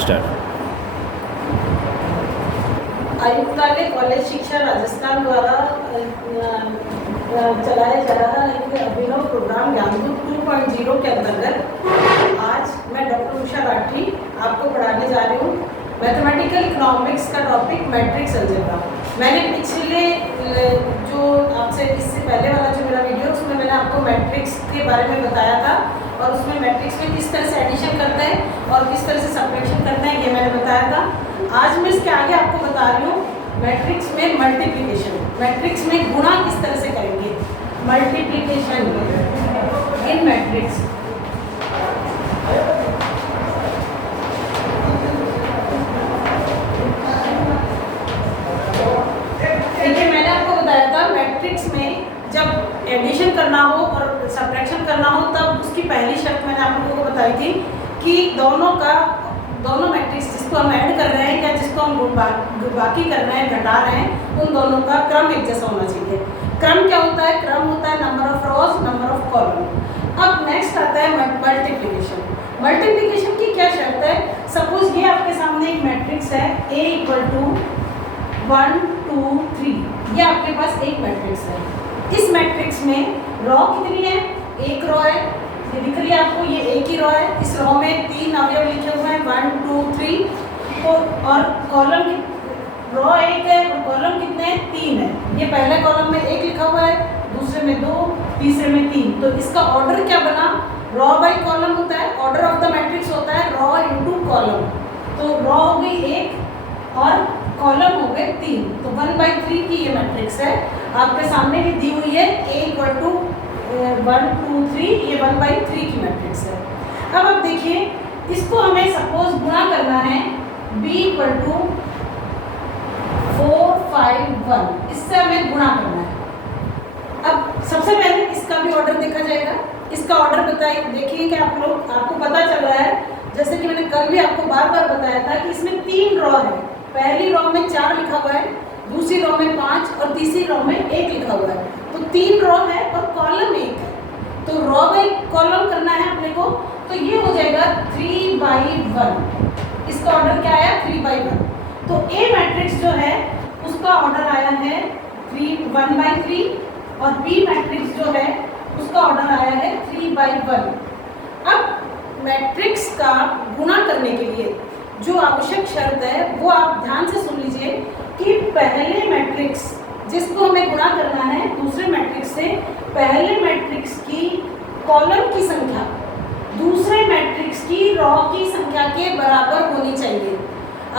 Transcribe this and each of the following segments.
Start. आयुक्तालय college शिक्षा राजस्थान द्वारा चलाया जा रहा एक अभिनव प्रोग्राम ज्ञानदूत 2.0 के अंतर्गत आज मैं डॉक्टर उषा राठी आपको पढ़ाने जा रही हूँ मैथमेटिकल इकोनॉमिक्स का टॉपिक मैट्रिक्स अलजेब्रा। मैंने पिछले जो आपसे इससे पहले वाला जो मेरा वीडियो उसमें मैंने आपको मैट्रिक्स के बारे में बताया था और उसमें मैट्रिक्स में किस तरह से एडिशन करते हैं और किस तरह से सब्ट्रैक्शन करते हैं ये मैंने बताया था। आज मैं इसके आगे आपको बता रही हूँ मैट्रिक्स में मल्टीप्लिकेशन, मैट्रिक्स में गुणा किस तरह से करेंगे, मल्टीप्लिकेशन इन मैट्रिक्स। देखिए मैंने आपको बताया था मैट्रिक्स में जब एडिशन करना हो और सब्ट्रैक्शन करना हो तब उसकी पहली शर्त मैंने आप लोगों को बताई थी कि दोनों मैट्रिक्स जिसको हम ऐड कर रहे हैं या जिसको हम बाकी कर रहे हैं, घटा रहे हैं, उन दोनों का क्रम एक जैसा होना चाहिए। क्रम क्या होता है? क्रम होता है number of rose, number of column. अब नेक्स्ट आता है मल्टीप्लिकेशन। मल्टीप्लिकेशन की क्या शर्त है? सपोज ये आपके सामने एक मैट्रिक्स है A = 1 2 3, ये आपके पास एक मैट्रिक्स है। इस मैट्रिक्स में रो कितनी है? एक रो है, ये दिख रही है आपको, ये एक ही रो है। इस रो में 3 अवयव लिखे हुए हैं 1 2 3 तो, और कॉलम रो एक है और कॉलम कितने हैं? 3 है। ये पहले कॉलम में 1 लिखा हुआ है, दूसरे में 2, तीसरे में 3। तो इसका ऑर्डर क्या बना? रो बाई कॉलम होता है, ऑर्डर ऑफ द मैट्रिक्स होता है रो इनटू कॉलम। तो रो हो गई 1 और कॉलम हो गए 3, तो 1/3 की ये मैट्रिक्स है आपके सामने ही दी हुई है। A = 1 2 3, ये 1/3 की मैट्रिक्स है। अब आप देखिए इसको हमें सपोज गुणा करना है B = 4 5 1, इससे हमें गुणा करना है। अब सबसे पहले इसका भी ऑर्डर देखा जाएगा। इसका ऑर्डर बताइए, देखिए कि आपको पता चल रहा है, जैसे कि मैंने कल भी आपको बार बार बताया था कि इसमें 3 रो है। पहली रो में 4 लिखा हुआ है, दूसरी रो में 5 और तीसरी रो में 1 लिखा हुआ है। तो 3 रो है और कॉलम 1 है, तो रो बाई कॉलम करना है अपने को। तो ये हो जाएगा 3/1। इसका ऑर्डर क्या आया? 3/1। तो A मैट्रिक्स जो है उसका ऑर्डर आया है 1/3 और B मैट्रिक्स जो है उसका ऑर्डर आया है 3/1। अब मैट्रिक्स का गुणा करने के लिए जो आवश्यक शर्त है वो आप ध्यान से सुन लीजिए कि पहले मैट्रिक्स जिसको हमें गुणा करना है दूसरे मैट्रिक्स से, पहले मैट्रिक्स की कॉलम की संख्या दूसरे मैट्रिक्स की रो की संख्या के बराबर होनी चाहिए।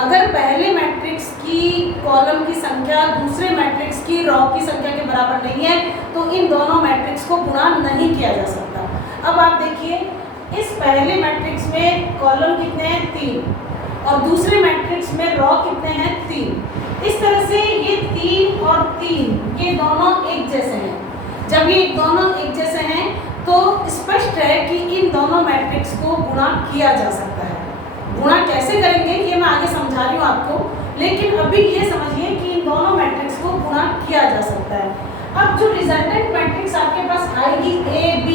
अगर पहले मैट्रिक्स की कॉलम की संख्या दूसरे मैट्रिक्स की रो की संख्या के बराबर नहीं है तो इन दोनों मैट्रिक्स को गुणा नहीं किया जा सकता। अब आप देखिए इस पहले मैट्रिक्स में कॉलम कितने हैं? 3 और दूसरे मैट्रिक्स में रो कितने हैं? 3। इस तरह से ये 3 और 3 ये दोनों एक जैसे हैं। जब ये दोनों एक जैसे हैं तो स्पष्ट है कि इन दोनों मैट्रिक्स को गुणा किया जा सकता है। गुणा कैसे करेंगे ये मैं आगे समझा रही हूँ आपको, लेकिन अभी ये समझिए कि इन दोनों मैट्रिक्स को गुणा किया जा सकता है। अब जो रिजल्टेंट मैट्रिक्स आपके पास आएगी AB,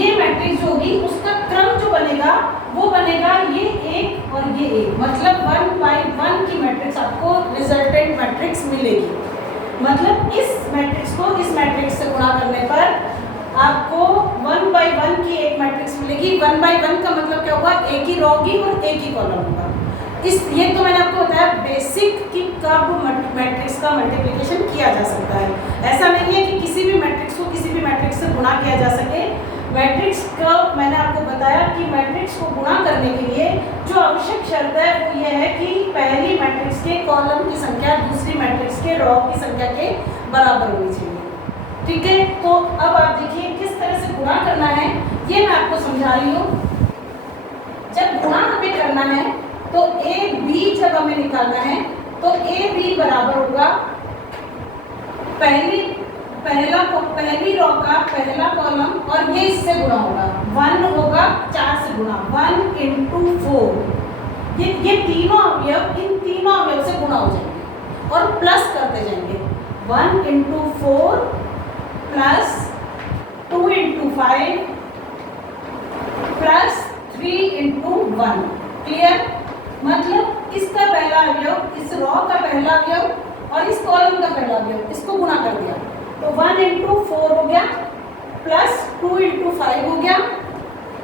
ये मैट्रिक्स होगी उसका क्रम जो बनेगा वो बनेगा ये 1 और ये 1, मतलब 1/1 की मैट्रिक्स आपको रिजल्टेंट मैट्रिक्स मिलेगी। मतलब इस मैट्रिक्स को इस मैट्रिक्स से गुणा करने पर आपको 1/1 की एक मैट्रिक्स मिलेगी। 1/1 का मतलब क्या होगा? एक ही रो होगी और एक ही कॉलम होगा। ये तो मैंने आपको बताया बेसिक कि कब मैट्रिक्स का मल्टीप्लिकेशन किया जा सकता है। ऐसा नहीं है कि किसी भी मैट्रिक्स को किसी भी मैट्रिक्स से गुणा किया जा सके। मैट्रिक्स का मैंने आपको बताया कि मैट्रिक्स को गुणा करने के लिए जो आवश्यक शर्त है वो ये है कि पहली मैट्रिक्स के कॉलम की संख्या दूसरी मैट्रिक्स के रो की संख्या के बराबर होनी चाहिए। ठीक है, तो अब आप देखिए किस तरह से गुणा करना है ये मैं आपको समझा रही हूँ। जब गुणा हमें करना है तो AB जब हमें निकालना है तो AB बराबर होगा पहली रो का पहला कॉलम और ये इससे गुणा होगा 1 होगा 4 से गुणा 1 × 4। ये तीनों अवयव इन तीनों अवयव से गुणा हो जाएंगे और प्लस करते जाएंगे 1 × 4 प्लस 2 × 5 प्लस 3 × 1। क्लियर? मतलब इसका पहला अवयव इस रो का पहला अवयव और इस कॉलम का पहला अवयव, इसको गुणा कर दिया तो 1 into 4 हो गया प्लस 2 into 5 हो गया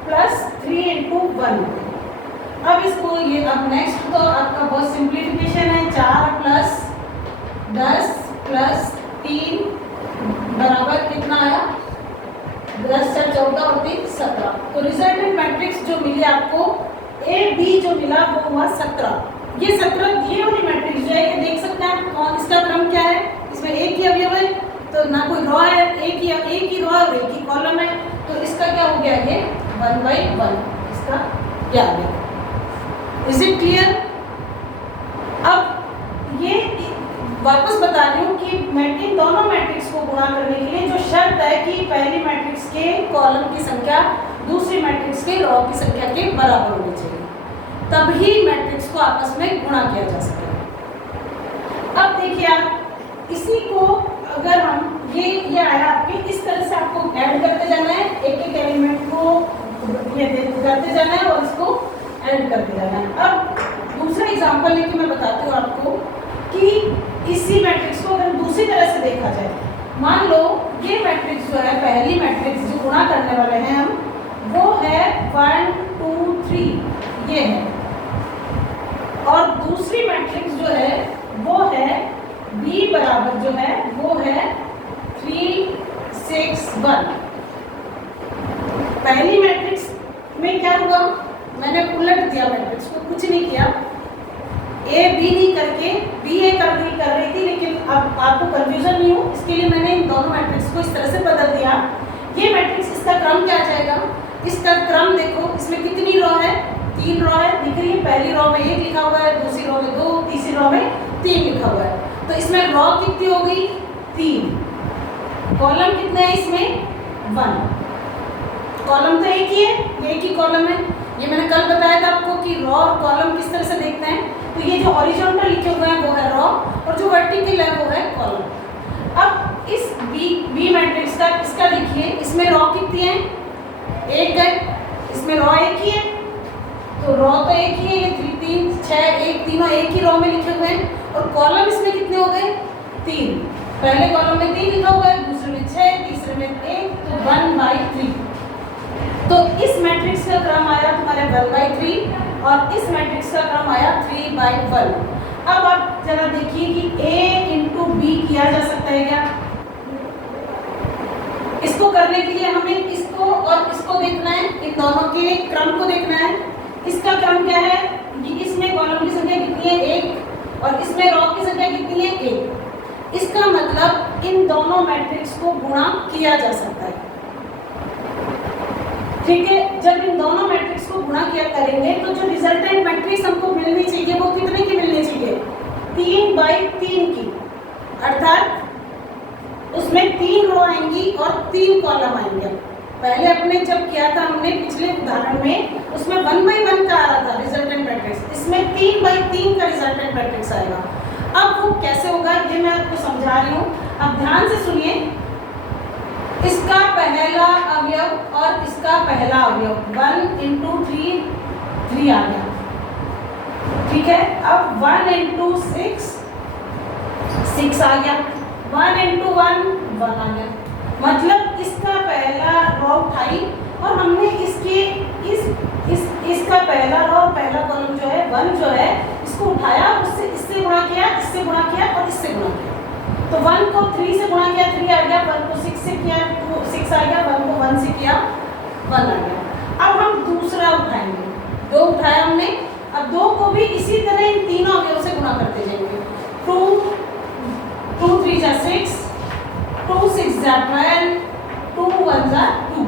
प्लस 3 into 1 हो गया। अब इसको ये अब नेक्स्ट तो आपका बहुत सिंप्लीफिकेशन है, 4 प्लस 10 प्लस 3 बराबर कितना आया, 10 से 14 और 3 17। तो रिजल्टेंट मैट्रिक्स जो मिली आपको ए बी जो मिला वो हुआ 17। ये 17 ये वाली मैट्रिक्स जो है ये देख सकते हैं आप, और इसका क्रम क्या है, इसमें एक ही अवयव है तो ना कोई रो है, एक ही रो और एक ही कॉलम है, तो इसका क्या हो गया, ये 1/1 इसका क्या आ गया। Is it clear? अब ये वापस बता रही हूँ कि इन दोनों मैट्रिक्स को गुणा करने के लिए जो शर्त है कि पहली मैट्रिक्स के कॉलम की संख्या दूसरी मैट्रिक्स के रो की संख्या के बराबर होनी चाहिए, तभी मैट्रिक्स को आपस में गुणा किया जा सके। अब देखिए आप इसी को अगर हम ये आया आपके, इस तरह से आपको ऐड करते जाना है, एक एक एलिमेंट को ये करते जाना है और इसको ऐड करते जाना है। अब दूसरा एग्जांपल लेके मैं बताती हूँ आपको कि इसी मैट्रिक्स को अगर दूसरी तरह से देखा जाए, मान लो ये मैट्रिक्स जो है पहली मैट्रिक्स जो गुणा करने वाले हैं हम, वो है 1 2 3 ये है, और दूसरी मैट्रिक्स जो है वो है b बराबर जो है वो है 3 6 1। पहली मैट्रिक्स में क्या हुआ, मैंने उलट दिया मैट्रिक्स को, कुछ नहीं किया, ए बी नहीं करके बी ए कर रही थी, लेकिन अब आपको कंफ्यूजन नहीं हो इसके लिए मैंने इन दोनों मैट्रिक्स को इस तरह से बदल दिया। ये मैट्रिक्स इसका क्रम क्या आ जाएगा, इसका क्रम देखो, इसमें कितनी रो है, 3 रो है, दिख रही है, पहली रो में 1 लिखा हुआ है, दूसरी रो में 2, तीसरी रो में 3 लिखा हुआ है, तो इसमें रो कितनी हो गई 3, कॉलम कितने हैं इसमें 1, कॉलम तो एक ही है, एक ही कॉलम है। ये मैंने कल बताया था आपको कि रो और कॉलम किस तरह से देखते हैं, तो ये जो हॉरिजॉन्टल लिखे हुए हैं वो है रो और जो वर्टिकल है वो है कॉलम। अब इस बी मैट्रिक्स का इसका देखिए, इसमें रो कितनी है, एक है, इसमें रो एक ही है, तो रो तो एक ही है, ये 3 6 1 तीनों एक ही रो में लिखे हुए हैं, और कॉलम इसमें कितने हो गए 3, पहले कॉलम में 3 लिखा हुआ है, दूसरे में 6, तीसरे में 1, तो 1/3। तो इस मैट्रिक्स का क्रम आया तुम्हारे 1/3 और इस मैट्रिक्स का क्रम आया 3/1। अब आप जरा देखिए कि A into B किया जा सकता है क्या, इसको करने के लिए हमें इसको और इसको देखना है, इन दोनों के क्रम को देखना है। इसका क्रम क्या है, इसमें कॉलम की संख्या कितनी है 1 और इसमें रो की संख्या कितनी है 1, इसका मतलब इन दोनों मैट्रिक्स को गुणा किया जा सकता है। ठीक है, जब इन दोनों मैट्रिक्स को गुणा किया करेंगे तो जो रिजल्टेंट मैट्रिक्स हमको मिलनी चाहिए वो कितने की मिलनी चाहिए, 3/3 की, अर्थात उसमें 3 रो आएंगी और 3 कॉलम आएंगे। पहले अपने जब किया था हमने पिछले उदाहरण में, उसमें 1/1 का आ रहा था रिजल्टेंट मैट्रिक्स, इसमें 3/3 का रिजल्टेंट मैट्रिक्स आएगा। अब वो कैसे होगा ये मैं आपको समझा रही हूँ, अब ध्यान से सुनिए। इसका पहला अवयव और इसका पहला अवयव 1 into 3 3 आ गया, ठीक है। अब 1 into 6 6 आ गया, 1 into 1 1 आ गया, मतलब इसका पहला रो उठाई और हमने इसके इसका पहला रो और पहला कॉलम जो है 1 जो है इसको उठाया, उससे इससे गुणा किया, इससे गुणा किया और इससे गुणा किया, तो 1 को 3 से गुणा किया 3 आ गया, 1 को 6 से किया 6 आ गया, 1 को 1 से किया 1 आ गया। अब हम दूसरा उठाएंगे, 2 उठाया हमने, अब 2 को भी इसी तरह इन तीनों अवयवों से गुणा करते जाएंगे, 2 3 जा 6, 2 6 जा 12, 2 1 जा 2।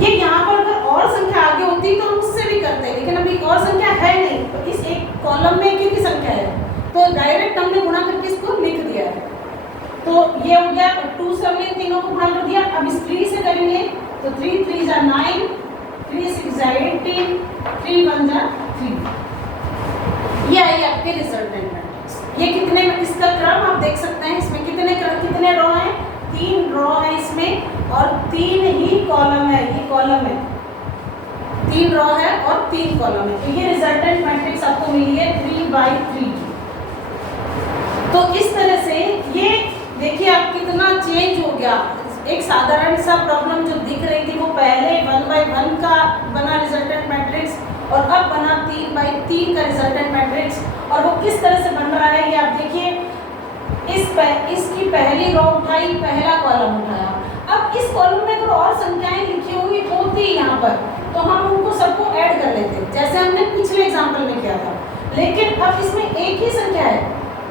ये यहाँ पर अगर और संख्या आगे होती तो हम उससे भी करते हैं, लेकिन अभी और संख्या है नहीं, तो इस एक कॉलम में एक ही संख्या है, तो डायरेक्ट हमने गुणा करके इसको लिख दिया है। तो ये हो गया, 2 से हमने तीनों को गुणा कर दिया। अब इस 3 से करेंगे तो 3 3 जा 9, 3 6 जा 18, 3 1 जा 3। ये आई आपके रिजल्टेंट मैट्रिक्स। ये कितने, इसका क्रम आप देख सकते हैं, इसमें कितने रो हैं, 3 रो है इसमें और 3 ही कॉलम है, ये कॉलम है, 3 रो है और 3 कॉलम है। तो ये रिजल्टेंट मैट्रिक्स आपको मिली है 3/3 की। तो इस तरह से ये देखिए आप कितना चेंज हो गया। एक साधारण सा प्रॉब्लम जो दिख रही थी वो पहले 1/1 का बना रिजल्टेंट मैट्रिक्स और अब बना 3/3 का रिजल्टेंट मैट्रिक्स। और वो किस तरह से बन रहा है ये आप देखिए। इसकी पहली रो उठाई, पहला कॉलम उठाया। अब इस कॉलम में अगर और संख्याएं लिखी हुई होती यहाँ पर तो हम उनको सबको ऐड कर लेते जैसे हमने पिछले एग्जाम्पल में किया था। लेकिन अब इसमें एक ही संख्या है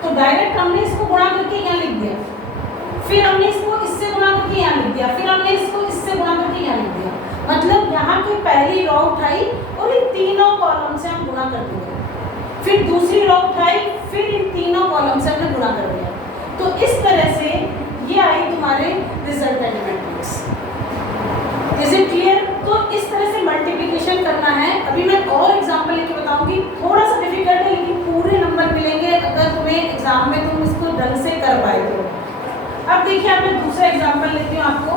तो डायरेक्ट हमने इसको गुणा करके यहाँ लिख दिया, फिर हमने इसको इससे गुणा करके यहाँ लिख दिया, फिर हमने इसको इससे गुणा करके यहाँ लिख दिया। मतलब यहाँ की पहली रो उठाई और इन तीनों कॉलम से हम गुणा कर दिए, फिर दूसरी रो उठाई, फिर इन तीनों कॉलम से हमने गुणा कर दिया। तो इस तरह से ये आई तुम्हारे resultant matrix. Is it clear? तो इस तरह से मल्टीप्लिकेशन करना है। अभी मैं और एग्जांपल लेके बताऊंगी, थोड़ा सा डिफिकल्ट है लेकिन पूरे नंबर मिलेंगे अगर तुम्हें एग्जाम में तुम इसको ढंग से कर पाए तो। अब देखिए आप मैं दूसरा एग्जांपल लेती हूँ आपको।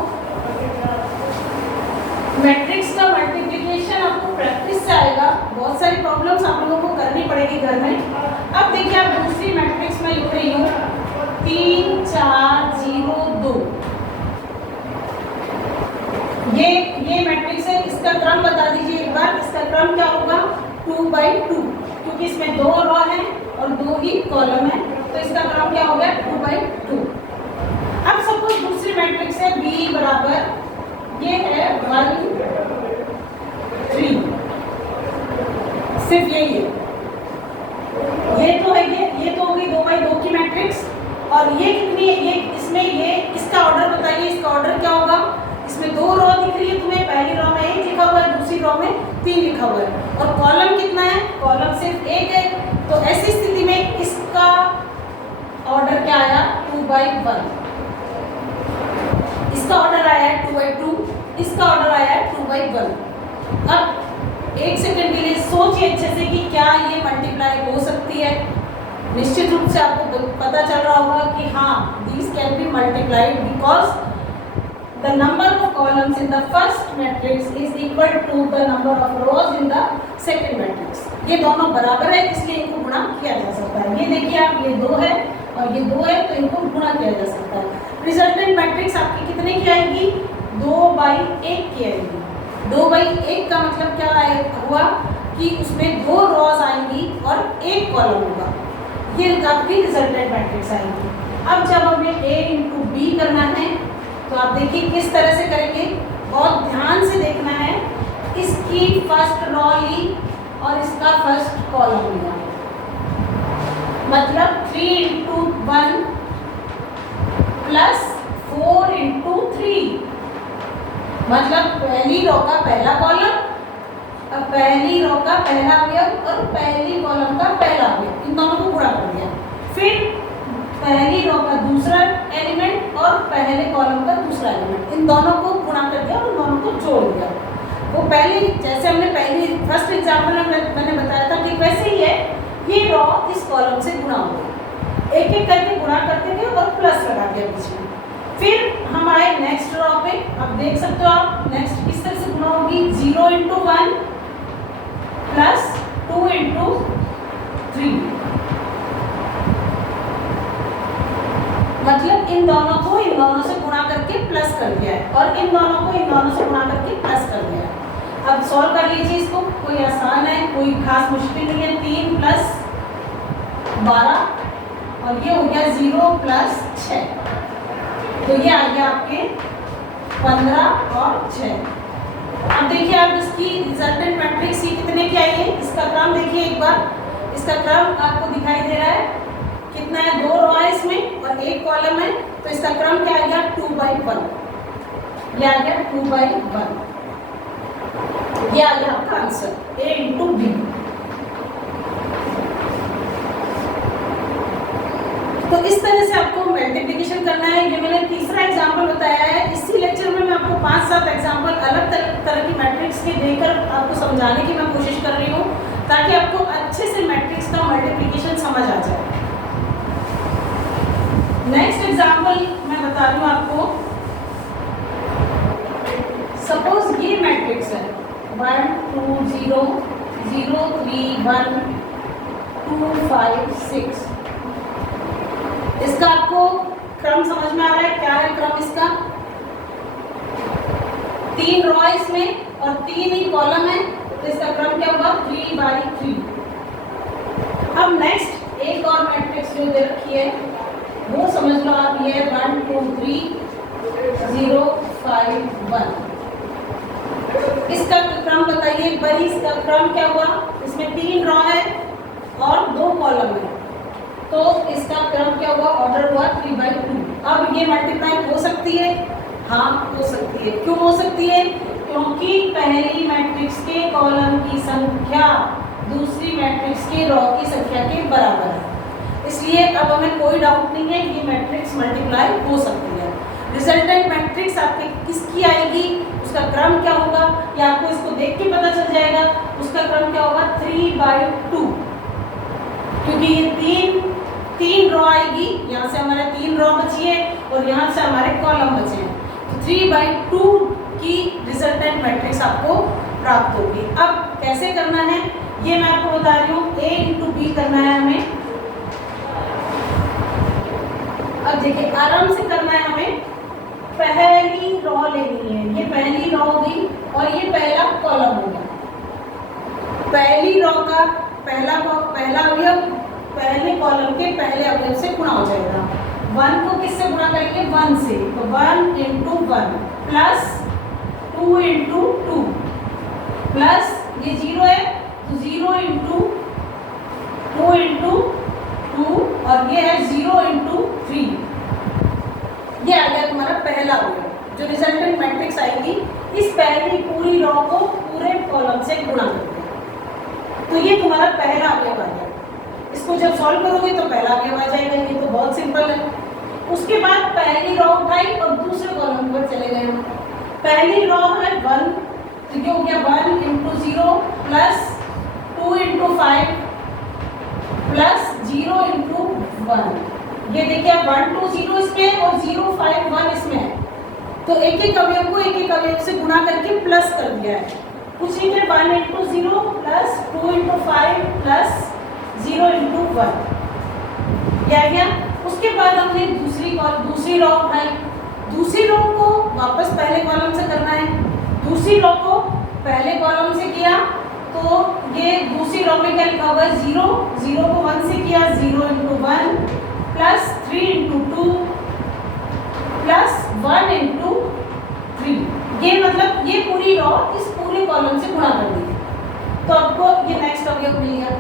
मैट्रिक्स का मल्टीप्लिकेशन आपको प्रैक्टिस से आएगा, बहुत सारी प्रॉब्लम्स आप लोगों को करनी पड़ेगी घर में। अब देखिए आप दूसरी मैट्रिक्स में लिख रही हूँ 3 4 0 2। ये मैट्रिक्स है, इसका क्रम बता दीजिए एक बार। इसका क्रम क्या होगा? 2/2 क्योंकि इसमें 2 रो है और 2 ही कॉलम है तो इसका क्रम क्या हो गया? 2/2। अब सपोज दूसरी मैट्रिक्स है B बराबर ये है 1 3, सिर्फ यही है। ये तो है ये तो होगी 2/2 की मैट्रिक्स। और ये कितनी है? ये इसमें ये इसका ऑर्डर बताइए, इसका ऑर्डर क्या होगा? इसमें 2 रो दिख रही है तुम्हें, पहली रो में 1 लिखा हुआ है, दूसरी रो में 3 लिखा हुआ है और कॉलम कितना है? कॉलम सिर्फ 1 है। तो ऐसी स्थिति में इसका ऑर्डर क्या आया? 2/1। इसका ऑर्डर आया है 2/2, इसका ऑर्डर आया है 2/1। अब एक सेकंड के लिए सोचिए अच्छे से कि क्या ये मल्टीप्लाई हो सकती है। निश्चित रूप से आपको पता चल रहा होगा कि हाँ these can be multiplied because the number of columns in the first matrix is equal to the number of rows in the second matrix. ये दोनों बराबर है इसलिए इनको गुणा किया जा सकता है। ये देखिए आप, ये 2 है और ये 2 है तो इनको गुणा किया जा सकता है। रिजल्टेंट मैट्रिक्स आपकी कितने की आएगी? 2/1 की आएगी। 2/1 का मतलब क्या हुआ कि उसमें 2 रोज आएंगी और 1 कॉलम होगा। ये आपकी रिजल्टेंट मैट्रिक्स आएगी। अब जब हमें A इंटू B करना है तो आप देखिए किस तरह से करेंगे, बहुत ध्यान से देखना है। इसकी फर्स्ट रो ली और इसका फर्स्ट कॉलम लिया, मतलब 3 इंटू 1 प्लस 4 इंटू 3, मतलब पहली रो का पहला कॉलम, अब पहली रो का पहला अवयव और पहली कॉलम का पहला अवयव, इन दोनों को गुणा कर दिया। फिर पहली रो का दूसरा एलिमेंट और पहले कॉलम का दूसरा एलिमेंट, इन दोनों को गुणा कर दिया और दोनों को जोड़ दिया। वो पहले जैसे हमने पहली फर्स्ट एग्जाम्पल में मैंने बताया था ठीक वैसे ही है। ये रो इस कॉलम से गुणा हो गई, एक एक करके गुणा करते गए और प्लस लगा दिया बीच में। फिर हम आए नेक्स्ट रो पे। अब देख सकते हो आप नेक्स्ट किस तरह से गुणा होगी? 0 इंटू 1 प्लस 2 इंटू 3, मतलब इन दोनों से गुणा करके प्लस कर दिया है और इन दोनों को इन दोनों से गुणा करके प्लस कर दिया है। अब सॉल्व कर लीजिए इसको, कोई आसान है, कोई खास मुश्किल नहीं है। 3 प्लस 12 और ये हो गया 0 प्लस 6, तो ये आ गया आपके 15 और 6। अब देखिए आप इसकी रिजल्टेंट मैट्रिक्स ये कितने की आई है? इसका क्रम देखिए एक बार, इसका क्रम आपको दिखाई दे रहा है कितना है? 2 रो है इसमें और 1 कॉलम है तो इसका क्रम क्या आ गया? 2/1। ये आ गया 2/1। ये आ गया आपका आंसर A इंटू B। तो इस तरह से आपको मल्टीप्लिकेशन करना है। ये मैंने तीसरा एग्जाम्पल बताया है। इसी लेक्चर में मैं आपको 5-7 एग्जाम्पल अलग तरह की मैट्रिक्स के देकर आपको समझाने की मैं कोशिश कर रही हूँ ताकि आपको अच्छे से मैट्रिक्स का मल्टीप्लिकेशन समझ आ जाए। नेक्स्ट एग्जाम्पल मैं बता रही हूँ आपको। सपोज ये मैट्रिक्स है 1 2 0 0 3 1 2 5 6। इसका आपको क्रम समझ में आ रहा है? क्या है क्रम इसका? 3 रो है इसमें और 3 ही कॉलम है, तो इसका क्रम क्या होगा? 3/3। अब नेक्स्ट एक और मैट्रिक्स जो दे रखी है वो समझ लो आप, ये 1 2 3 0 5 1। इसका क्रम बताइए एक बार। इसका क्रम क्या हुआ? इसमें 3 रो है और 2 कॉलम है, तो इसका क्रम क्या हुआ? ऑर्डर हुआ 3/2। अब ये मल्टीप्लाई हो सकती है? हाँ हो सकती है। क्यों हो सकती है? क्योंकि पहली मैट्रिक्स के कॉलम की संख्या दूसरी मैट्रिक्स के रो की संख्या के बराबर है, इसलिए अब हमें कोई डाउट नहीं है कि मैट्रिक्स मल्टीप्लाई हो सकती है। रिजल्टेंट मैट्रिक्स आपके किसकी आएगी, उसका क्रम क्या होगा, या आपको इसको देख के पता चल जाएगा। उसका क्रम क्या होगा? 3/2, क्योंकि ये तीन रो आएगी। यहाँ से हमारे 3 रो बची है और यहाँ से हमारे कॉलम बचे हैं, तो 3/2 की रिजल्टेंट मैट्रिक्स आपको प्राप्त होगी। अब कैसे करना है ये मैं आपको बता रही हूँ। A × B करना है हमें। अब देखिए आराम से करना है हमें। पहली रो लेनी है, ये पहली रो होगी और ये पहला कॉलम होगा। पहली रो का पहला अवयव पहले कॉलम के पहले अवयव से गुणा हो जाएगा। 1 को किससे गुणा करेंगे? 1 से, तो 1 × 1 प्लस 2 × 2 प्लस ये 0 है तो 0 × 2 × 2 और ये है 0 × 3। ये आ गया तुम्हारा पहला अवयव। जो रिजल्टेंट मैट्रिक्स आएगी इस पहली पूरी रो को पूरे कॉलम से गुणा करके, तो ये तुम्हारा पहला अवयव आ गया। इसको जब सॉल्व करोगे तो पहला अवयव आ जाएगा। ये तो बहुत सिंपल है। उसके बाद पहली रो उठाई और दूसरे कॉलम पर चले गए हम। पहली रो है 1, तो क्या हो गया? 1 × 0 प्लस 2 × 5 प्लस 0 × 1। ये देखिए 1 2 0 इसमें और 0 5 1 इसमें है, तो एक एक अवयव को एक एक अवयव से गुणा करके प्लस कर दिया है। कुछ नहीं है, 1 × 0 प्लस 2 × 5 प्लस 0 × 1 ये आ गया। उसके बाद हमने दूसरी रो उठाई। दूसरी रो को वापस पहले कॉलम से करना है। दूसरी रो को पहले कॉलम से किया तो ये दूसरी रो में क्या लिखा होगा? 0 को 1 से किया, 0 × 1 प्लस 3 × 2 प्लस 1 × 3। ये मतलब ये पूरी रो इस पूरे कॉलम से गुणा कर दी, तो आपको ये नेक्स्ट अवयव मिल गया।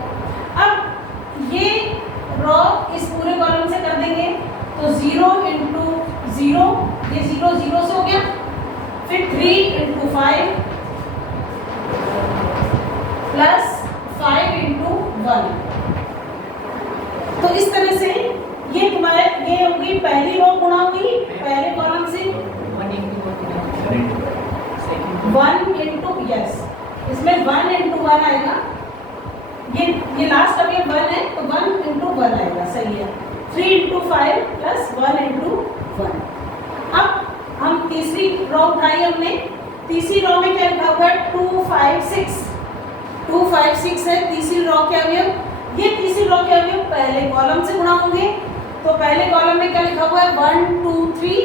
अब ये रो इस पूरे कॉलम से कर देंगे तो 0 × 0, ये 0 0 से हो गया, फिर 3 × 5 प्लस 5 × 1। तो इस तरह से ये तुम्हारे ये होगी पहली रो गुणा हुई पहले कॉलम से 1 × यस, इसमें 1 × 1 आएगा। ये लास्ट अवयव 1 है तो 1 × 1 आएगा, सही है। 3 × 5 प्लस 1 × 1। अब हम तीसरी रो उठाई हमने। तीसरी रो में क्या लिखा हुआ है? 2 5 6। 2 5 6 है तीसरी रो के अवयव। ये तीसरी रो के अवयव पहले कॉलम से गुणा होंगे, तो पहले कॉलम में क्या लिखा हुआ है? 1 2 3,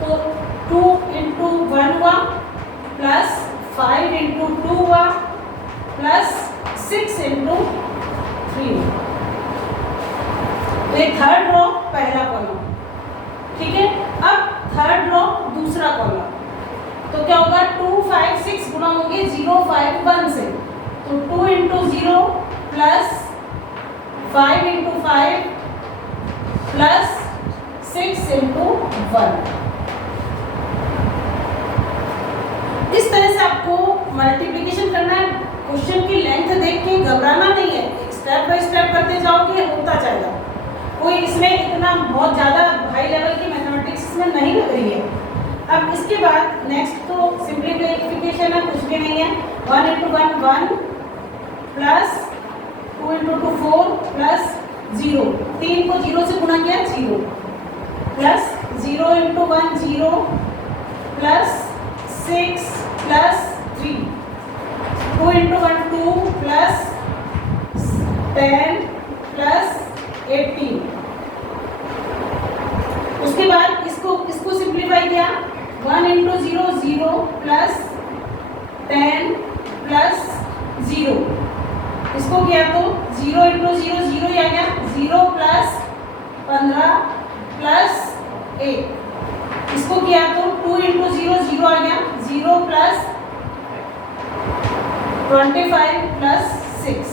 तो 2 × 1 हुआ प्लस 5 × 2 हुआ प्लस 6 × 3। तो ये थर्ड रो पहला कॉलम, ठीक है। अब थर्ड रो दूसरा कॉलम, तो क्या होगा? 2 5 6 गुणा होंगे 0 5 1 से, तो 2 × 0 प्लस 5 × 5 प्लस 6 × 1। इस तरह से आपको मल्टीप्लिकेशन करना है। क्वेश्चन की लेंथ देख के घबराना नहीं है, स्टेप बाय स्टेप करते जाओगे, होता जाएगा। कोई इसमें इतना बहुत ज़्यादा हाई लेवल की मैथमेटिक्स इसमें नहीं लग रही है। अब इसके बाद नेक्स्ट तो सिंप्लीफिकेशन है, कुछ भी नहीं है। 1 × 1 1 प्लस 2 × 2 4 प्लस 0, 3 को 0 से गुणा किया 0 plus 0 × 1 0 plus 6 plus 3, 2 into 1 2 plus 10 plus 18। उसके बाद इसको सिंप्लीफाई किया, 1 इंटू 0 0 प्लस 10 प्लस 0। इसको किया तो 0 इंटू 0 0 ही आ गया, 0 प्लस 15 प्लस 8। इसको किया तो 2 इंटू 0 0 आ गया, 0 प्लस 25 प्लस 6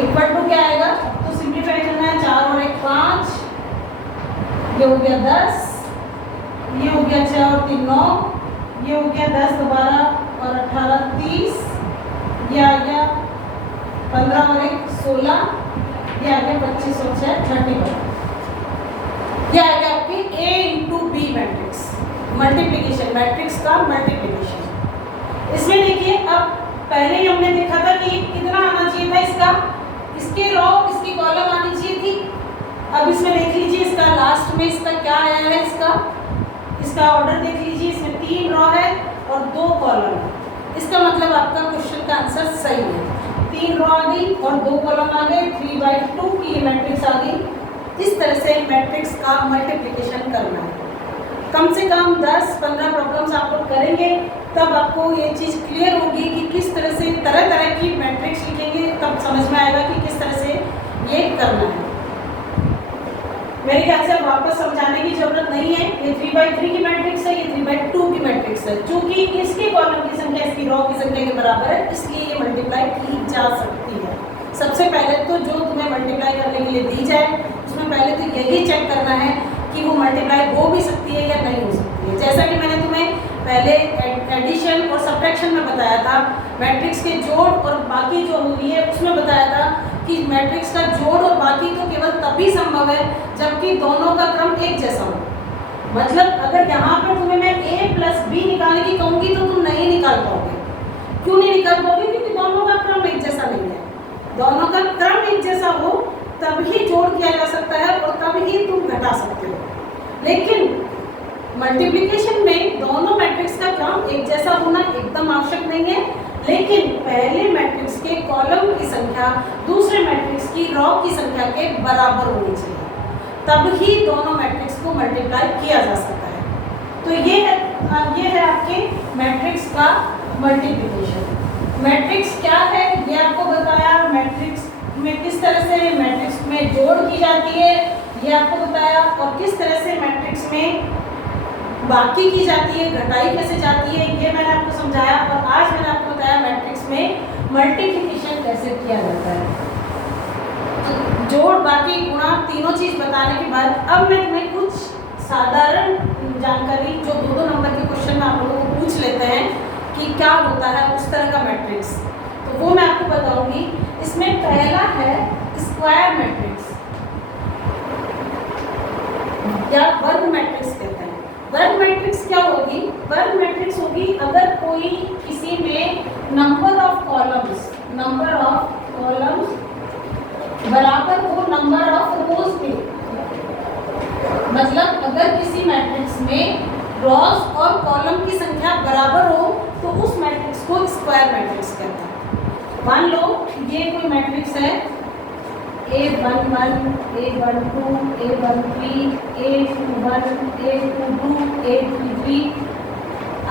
इक्वल टू क्या आएगा। तो सिंप्लीफाई करना है, 4 और 1 5, ये हो गया 10, ये हो गया 6 और 3 9, ये हो गया 10 12 और 18 30, ये आ गया 15 और 1 16, ये आ गया 25 और 6 31। ये आ गया आपकी A into B matrix, multiplication matrix का मल्टीप्लिकेशन। इसमें देखिए, अब पहले ही हमने देखा था कि कितना आना चाहिए था इसका, इसके रो इसकी कॉलम आनी चाहिए थी। अब इसमें देख लीजिए इसका लास्ट में इसका क्या आया है, इसका ऑर्डर देख लीजिए, इसमें 3 रो है और 2 कॉलम है। इसका मतलब आपका क्वेश्चन का आंसर सही है। 3 रो आ गई और 2 कॉलम आ गए, 3/2 की ये मैट्रिक्स आ गई। इस तरह से मैट्रिक्स का मल्टीप्लिकेशन करना है। कम से कम 10-15 प्रॉब्लम्स आप लोग करेंगे, तब आपको ये चीज़ क्लियर होगी कि किस तरह से तरह तरह की मैट्रिक्स लिखेंगे, तब समझ में आएगा कि किस तरह से ये करना है। मेरे ख्याल से वापस समझाने की जरूरत नहीं है। ये 3/3 की मैट्रिक्स है, ये 3/2 की मैट्रिक्स है। चूंकि इसके कॉलम की संख्या इसकी रो की संख्या के बराबर है, इसलिए ये मल्टीप्लाई की जा सकती है। सबसे पहले तो जो तुम्हें मल्टीप्लाई करने के लिए दी जाए, उसमें पहले तो यही चेक करना है कि वो मल्टीप्लाई हो भी सकती है या नहीं हो सकती है। जैसा कि मैंने तुम्हें पहले एडिशन और सब्ट्रैक्शन में बताया था, मैट्रिक्स के जोड़ और बाकी जो होगी है उसमें बताया था कि मैट्रिक्स का जोड़ और बाकी तो केवल तभी संभव है जबकि दोनों का क्रम एक जैसा हो। मतलब अगर यहाँ पर तुम्हें मैं A प्लस B निकालने की कहूँगी तो तुम नहीं निकाल पाओगे। क्यों नहीं निकाल पाओगे? क्योंकि दोनों का क्रम एक जैसा नहीं है। दोनों का क्रम एक जैसा हो तब ही जोड़ किया जा सकता है और तब ही तुम घटा सकते हो। लेकिन मल्टीप्लिकेशन में दोनों मैट्रिक्स का क्रम एक जैसा होना एकदम आवश्यक नहीं है, लेकिन पहले मैट्रिक्स के कॉलम की संख्या दूसरे मैट्रिक्स की रो की संख्या के बराबर होनी चाहिए, तब ही दोनों मैट्रिक्स को मल्टीप्लाई किया जा सकता है। तो ये है आपके मैट्रिक्स का मल्टीप्लिकेशन। मैट्रिक्स क्या है ये आपको बताया, मैट्रिक्स में किस तरह से मैट्रिक्स में जोड़ की जाती है ये आपको बताया, और किस तरह से मैट्रिक्स में बाकी की जाती है, घटाई कैसे जाती है ये मैंने आपको समझाया। और आज मैंने आपको बताया मैट्रिक्स में मल्टीप्लिकेशन कैसे किया जाता है। तो जोड़ बाकी गुणा तीनों चीज बताने के बाद अब मैं तुम्हें कुछ साधारण जानकारी जो 2-2 नंबर के क्वेश्चन में आप लोगों को पूछ लेते हैं कि क्या होता है उस तरह का मैट्रिक्स, तो वो मैं आपको बताऊंगी। इसमें पहला है स्क्वायर मैट्रिक्स या वर्ग मैट्रिक्स कहते हैं। वर्ग मैट्रिक्स क्या होगी? वर्ग मैट्रिक्स होगी अगर कोई किसी में नंबर ऑफ कॉलम्स बराबर हो नंबर ऑफ रोज के। मतलब अगर किसी मैट्रिक्स में रोज और कॉलम की संख्या बराबर हो तो उस मैट्रिक्स को स्क्वायर मैट्रिक्स कहते हैं। मान लो ये कोई मैट्रिक्स है A11, A12, A13, A21, A22, A23।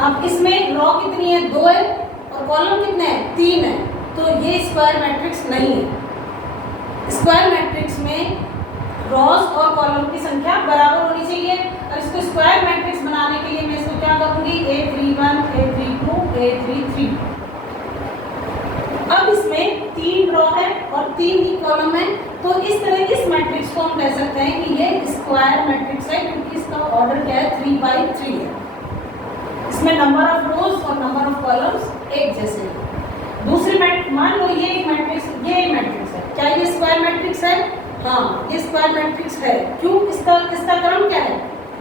अब इसमें रो कितनी है? 2 है और कॉलम कितने हैं? 3 है। तो ये स्क्वायर मैट्रिक्स नहीं है। स्क्वायर मैट्रिक्स में रोज और कॉलम की संख्या बराबर होनी चाहिए। और इसको स्क्वायर मैट्रिक्स बनाने के लिए मैं इसको क्या करूँगी? A31, A32, A33। अब इसमें 3 रो है और 3 ही कॉलम है, तो इस तरह इस मैट्रिक्स को हम कह सकते हैं कि ये स्क्वायर मैट्रिक्स है, क्योंकि इसका ऑर्डर क्या है? 3/3 है। इसमें नंबर ऑफ रोज और नंबर ऑफ कॉलम्स एक जैसे हैं। दूसरी मान लो ये एक मैट्रिक्स, ये मैट्रिक्स है। क्या ये स्क्वायर मैट्रिक्स है? हाँ, ये स्क्वायर मैट्रिक्स है। क्यों? इसका क्रम क्या है?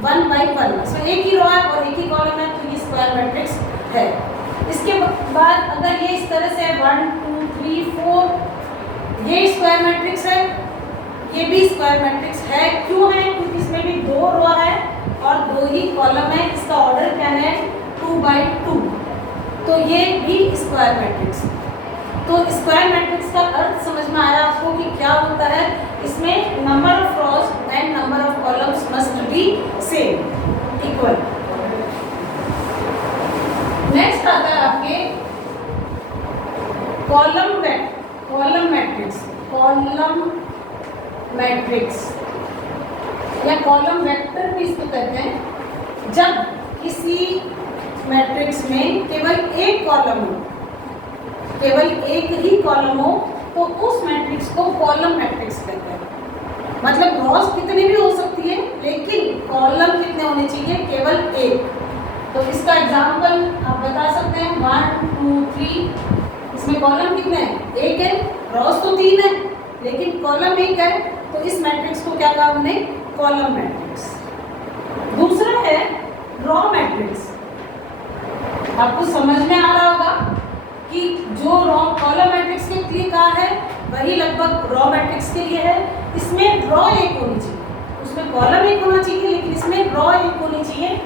1/1। इसमें एक ही रो है और एक ही कॉलम है, तो ये स्क्वायर मैट्रिक्स है। इसके बाद अगर ये इस तरह से 1 2 3 4, ये स्क्वायर मैट्रिक्स है, ये भी स्क्वायर मैट्रिक्स है। क्यों है? क्योंकि इसमें भी 2 रो है और 2 ही कॉलम है। इसका ऑर्डर क्या है? 2/2। तो ये भी स्क्वायर मैट्रिक्स। तो स्क्वायर मैट्रिक्स का अर्थ समझ में आया आपको कि क्या होता है? इसमें number of rows and number of columns must be same, equal. Next आता है आपके कॉलम मैट्रिक्स या कॉलम वेक्टर भी इसको कहते हैं। जब किसी मैट्रिक्स में केवल एक कॉलम हो, केवल एक ही कॉलम हो, तो उस मैट्रिक्स को कॉलम मैट्रिक्स कहते हैं। मतलब रॉज कितनी भी हो सकती है, लेकिन कॉलम कितने होने चाहिए? केवल एक। तो इसका एग्जाम्पल आप बता सकते हैं 1 2 3। इसमें कॉलम कितने हैं? एक है। रॉज तो 3 है, लेकिन कॉलम एक है, तो इस मैट्रिक्स को क्या कहा हमने? Column matrix. दूसरा है रॉ मैट्रिक्स। आपको समझ में आ रहा होगा कि जो रॉ कॉलम मैट्रिक्स के लिए कहा है, वही लगभग रॉ मैट्रिक्स के लिए है। इसमें रॉ एक होनी चाहिए, उसमें कॉलम एक होना चाहिए, लेकिन इसमें रॉ एक होनी चाहिए।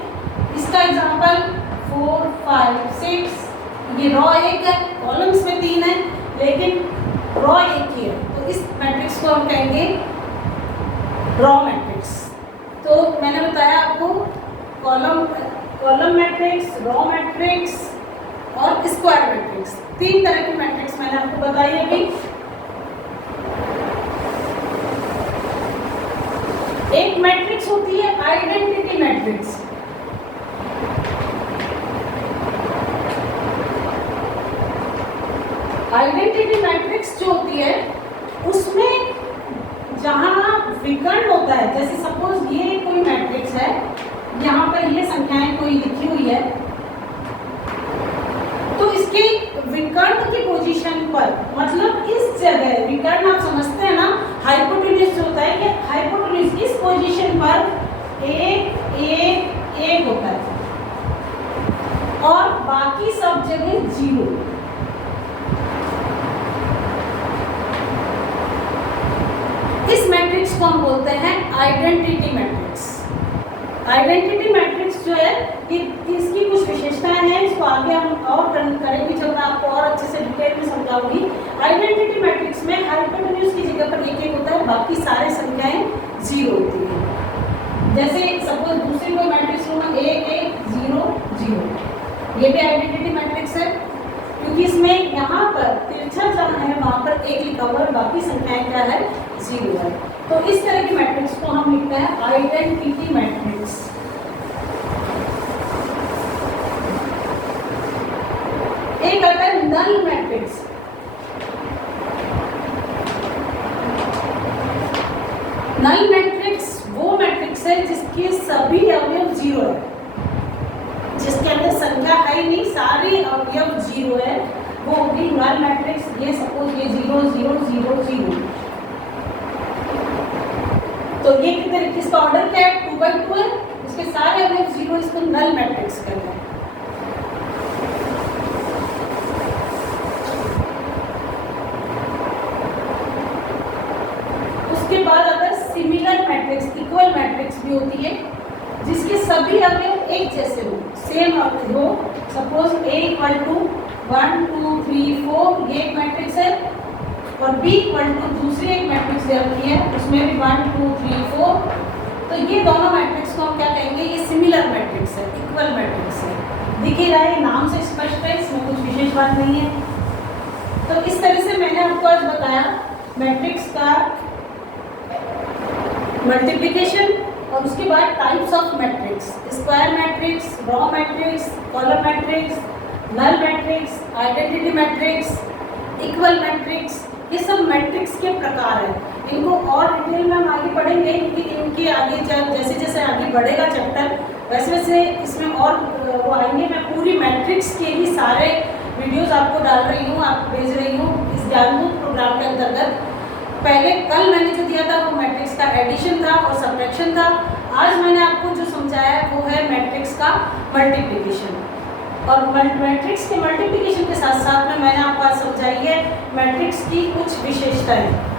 इसका एग्जाम्पल 4 5 6, ये रॉ एक है, कॉलम इसमें 3 है, लेकिन रॉ एक ही है, तो इस मैट्रिक्स को हम कहेंगे रॉ मैट्रिक्स। तो मैंने बताया आपको कॉलम मैट्रिक्स, रॉ मैट्रिक्स और स्क्वायर मैट्रिक्स, 3 तरह की मैट्रिक्स मैंने आपको बताई है। अभी एक मैट्रिक्स होती है आइडेंटिटी मैट्रिक्स। आइडेंटिटी मैट्रिक्स जो होती है, उसमें जहाँ विकर्ण होता है, जैसे सपोज ये कोई मैट्रिक्स है, यहाँ पर ये संख्याएं कोई लिखी हुई है, तो इसके विकर्ण की पोजीशन पर, मतलब इस जगह विकर्ण आप समझते हैं ना, हाइपोटेन्यूज होता है कि हाइपोटेन्यूज इस पोजीशन पर एक एक एक होता है और बाकी सब जगह 0। इस मैट्रिक्स को हम बोलते हैं आइडेंटिटी मैट्रिक्स। आइडेंटिटी मैट्रिक्स जो है, इसकी कुछ विशेषताएं हैं, इसको आगे हम और करेंगे जब मैं आपको और अच्छे से डिटेल में समझाऊंगी। आइडेंटिटी मैट्रिक्स में हाइपोटेन्यूज की जगह पर एक एक होता है, बाकी सारे संख्याएं 0 होती है। जैसे सपोज दूसरी कोई मैट्रिक्स लूँगा 1 1 0 0, ये भी आइडेंटिटी मैट्रिक्स है, क्योंकि इसमें यहाँ पर तिरछा जहाँ है वहाँ पर 1 लिखा हुआ है, बाकी संख्याएं क्या है? 0 है। तो इस तरह की मैट्रिक्स को हम लिखते हैं आइडेंटिटी मैट्रिक्स। एक आता है नल मैट्रिक्स। नल मैट्रिक्स वो मैट्रिक्स है जिसके सभी अवयव 0 है, जिसके अंदर संख्या है ही नहीं, सारे अवयव 0 है, वो होगी नल मैट्रिक्स। ये सपोज ये 0 0 0 0, तो ये कितने, इसका ऑर्डर क्या है? 2 by 2 है, इसके सारे अवयव 0, इसको नल मैट्रिक्स कहते हैं। उसके बाद अगर सिमिलर मैट्रिक्स, इक्वल मैट्रिक्स भी होती है, जिसके सभी अवयव एक जैसे हो, सेम हो। सपोज A = 1 2 3 4, ये एक मैट्रिक्स है, और B = दूसरी एक मैट्रिक्स दे रखी है, उसमें भी 1 2 3 4। तो ये दोनों मैट्रिक्स को हम क्या कहेंगे? ये सिमिलर मैट्रिक्स है, इक्वल मैट्रिक्स है। दिख ही रहा है, नाम से स्पष्ट है, इसमें कुछ विशेष बात नहीं है। तो इस तरह से मैंने आपको आज बताया मैट्रिक्स का मल्टीप्लिकेशन, और उसके बाद types of matrix, square matrix, row matrix, column matrix, null matrix, identity matrix, equal matrix. ये सब मैट्रिक्स के प्रकार हैं। इनको और डिटेल में हम आगे पढ़ेंगे, क्योंकि इनके आगे जैसे जैसे आगे बढ़ेगा चैप्टर, वैसे वैसे इसमें और वो आएंगे। मैं पूरी मैट्रिक्स के ही सारे वीडियोस आपको डाल रही हूँ, आपको भेज रही हूँ इस ज्ञानदूत प्रोग्राम के अंतर्गत। पहले कल मैंने जो दिया था वो मैट्रिक्स का एडिशन था और सबट्रैक्शन था। आज मैंने आपको जो समझाया है वो है मैट्रिक्स का मल्टीप्लिकेशन। और मैट्रिक्स के मल्टीप्लिकेशन के साथ साथ में मैंने आपको आज समझाई है मैट्रिक्स की कुछ विशेषताएं।